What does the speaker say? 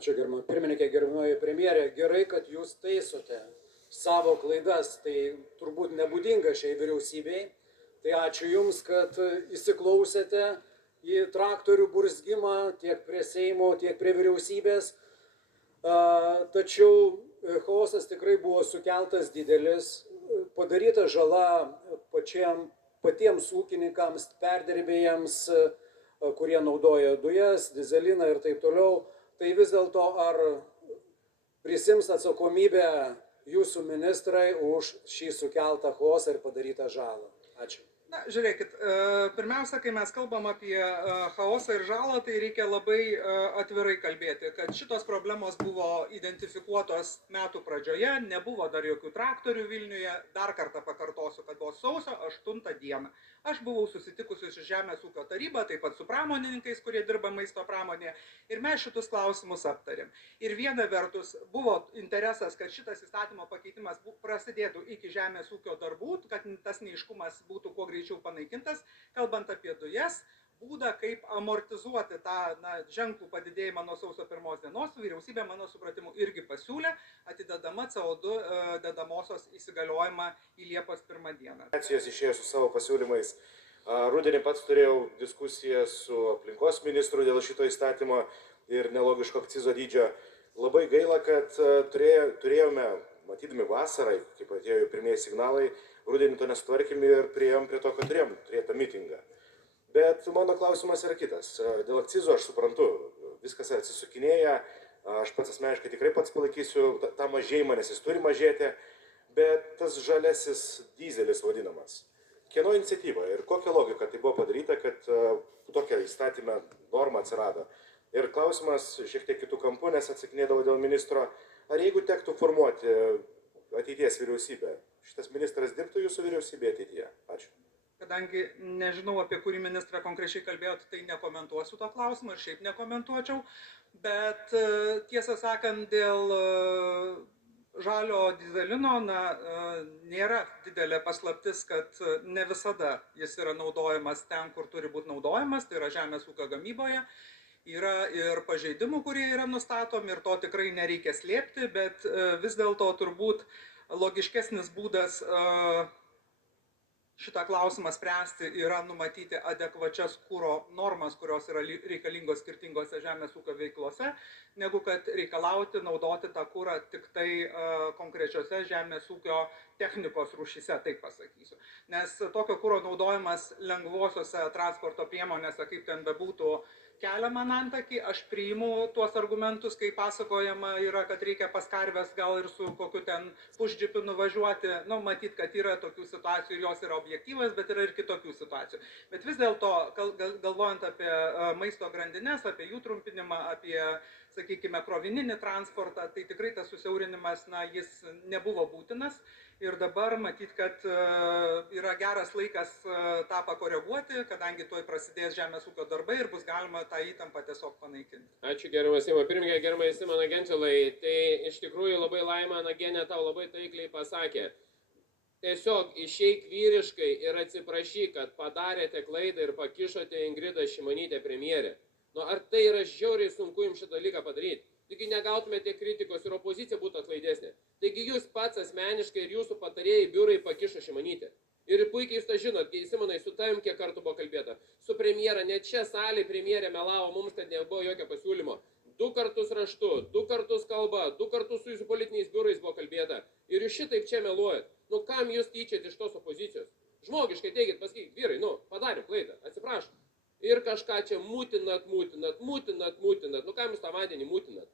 Ačiū, gerbiama pirmininkė, gerbiamoji premjerė. Gerai, kad jūs taisote savo klaidas. Tai turbūt nebūdinga šiai vyriausybei. Tai ačiū Jums, kad įsiklausėte į traktorių burzgimą tiek prie Seimo, tiek prie vyriausybės. Tačiau chaosas tikrai buvo sukeltas didelis. Padaryta žala patiems ūkininkams, perdirbėjams, kurie naudoja dujas, dizeliną ir taip toliau. Tai vis dėlto ar prisims atsakomybę jūsų ministrai už šį sukeltą chaosą ir padarytą žalą? Ačiū. Na, žiūrėkit, pirmiausia, kai mes kalbam apie chaosą ir žalą, tai reikia labai atvirai kalbėti, kad šitos problemos buvo identifikuotos metų pradžioje, nebuvo dar jokių traktorių Vilniuje, dar kartą pakartosiu, kad buvo sausio 8 dieną. Aš buvau susitikusi su Žemės ūkio taryba, taip pat su pramonininkais, kurie dirba maisto pramonėje, ir mes šitus klausimus aptarėm. Ir viena vertus buvo interesas, kad šitas įstatymo pakeitimas prasidėtų iki žemės ūkio darbų, kad tas neaiškumas būtų kuo greičiau panaikintas, kalbant apie dujas, būdą, kaip amortizuoti tą ženklų padidėjimą nuo sausio 1 dienos, vyriausybė, mano supratimu, irgi pasiūlė, atidedama CO2 dedamosios įsigaliojimą į Liepos 1 dieną. Išėjo su savo pasiūlymais. Rudenį pats turėjau diskusiją su aplinkos ministru dėl šito įstatymo ir nelogiško akcizo dydžio. Labai gaila, kad turėjome, matydami vasarai, kaip atėjo jų pirmieji signalai, rudenį to nesutvarkėm ir priėjom prie to, kad turėjom turėtą mitingą. Bet mano klausimas yra kitas. Dėl akcizo aš suprantu, viskas atsisukinėja, aš pats asmeniškai tikrai pats palaikysiu tą mažėjimą, nes jis turi mažėti, bet tas žalesis dyzelis vadinamas. Kieno iniciatyva ir kokia logika tai buvo padaryta, kad tokia įstatymė norma atsirado? Ir klausimas šiek tiek kitų kampų, nes atsakinėdavo dėl ministro, ar jeigu tektų formuoti ateities vyriausybę, šitas ministras dirbtų jūsų vyriausybėje ateityje? Ačiū. Kadangi nežinau, apie kurį ministrą konkrečiai kalbėjot, tai nekomentuosiu to klausimą ir šiaip nekomentuočiau, bet tiesą sakant, dėl žalio dyzelino nėra didelė paslaptis, kad ne visada jis yra naudojamas ten, kur turi būti naudojamas, tai yra žemės ūkio gamyboje. Yra ir pažeidimų, kurie yra nustatomi ir to tikrai nereikia slėpti, bet vis dėlto turbūt logiškesnis būdas šitą klausimą spręsti yra numatyti adekvačias kuro normas, kurios yra reikalingos skirtingose žemės ūkio veiklose, negu kad reikalauti naudoti tą kurą tik tai konkrečiose žemės ūkio technikos rūšyse, taip pasakysiu. Nes tokio kuro naudojimas lengvosiose transporto priemonėse, kaip ten bebūtų, kelia man antakį, aš priimu tuos argumentus, kai pasakojama yra, kad reikia pas karves gal ir su kokiu ten pušdžipiu nuvažiuoti, matyt, kad yra tokių situacijų ir jos yra objektyvas, bet yra ir kitokių situacijų. Bet vis dėlto, galvojant apie maisto grandines, apie jų trumpinimą, apie, sakykime, krovininį transportą, tai tikrai tas susiaurinimas, jis nebuvo būtinas. Ir dabar matyt, kad yra geras laikas tą pakoreguoti, kadangi tuoj prasidės žemės ūkio darbai ir bus galima tą įtampą tiesiog panaikinti. Ačiū, gerbiamas Seimo pirmininkė, gerbiamas Simonas Gentvilai. Tai iš tikrųjų labai Laima Nagienė tau labai taikliai pasakė. Tiesiog išeik vyriškai ir atsiprašyk, kad padarėte klaidą ir pakišote Ingridą Šimonytę premjerę. Ar tai yra žiauriai sunku jums šitą dalyką padaryti? Taigi negautumėte kritikos ir opozicija būtų atlaidesnė. Taigi jūs pats asmeniškai ir jūsų patarėjai biurai pakišo Šimonytę. Ir puikiai jūs tą žinot, Simonai, su tavim kiek kartų buvo kalbėta. Su premjera, net čia salėje premjerė melavo mums, kad nebuvo jokio pasiūlymo. 2 kartus raštu, 2 kartus kalba, 2 kartus su jūsų politiniais biurais buvo kalbėta. Ir jūs šitaip čia meluojat. Kam jūs tyčiat iš tos opozicijos? Žmogiškai teigit, pasakykit, vyrai, padarėm klaidą, atsiprašom. Ir kažką čia mutinat. Kam jūs tą vandenį mutinat?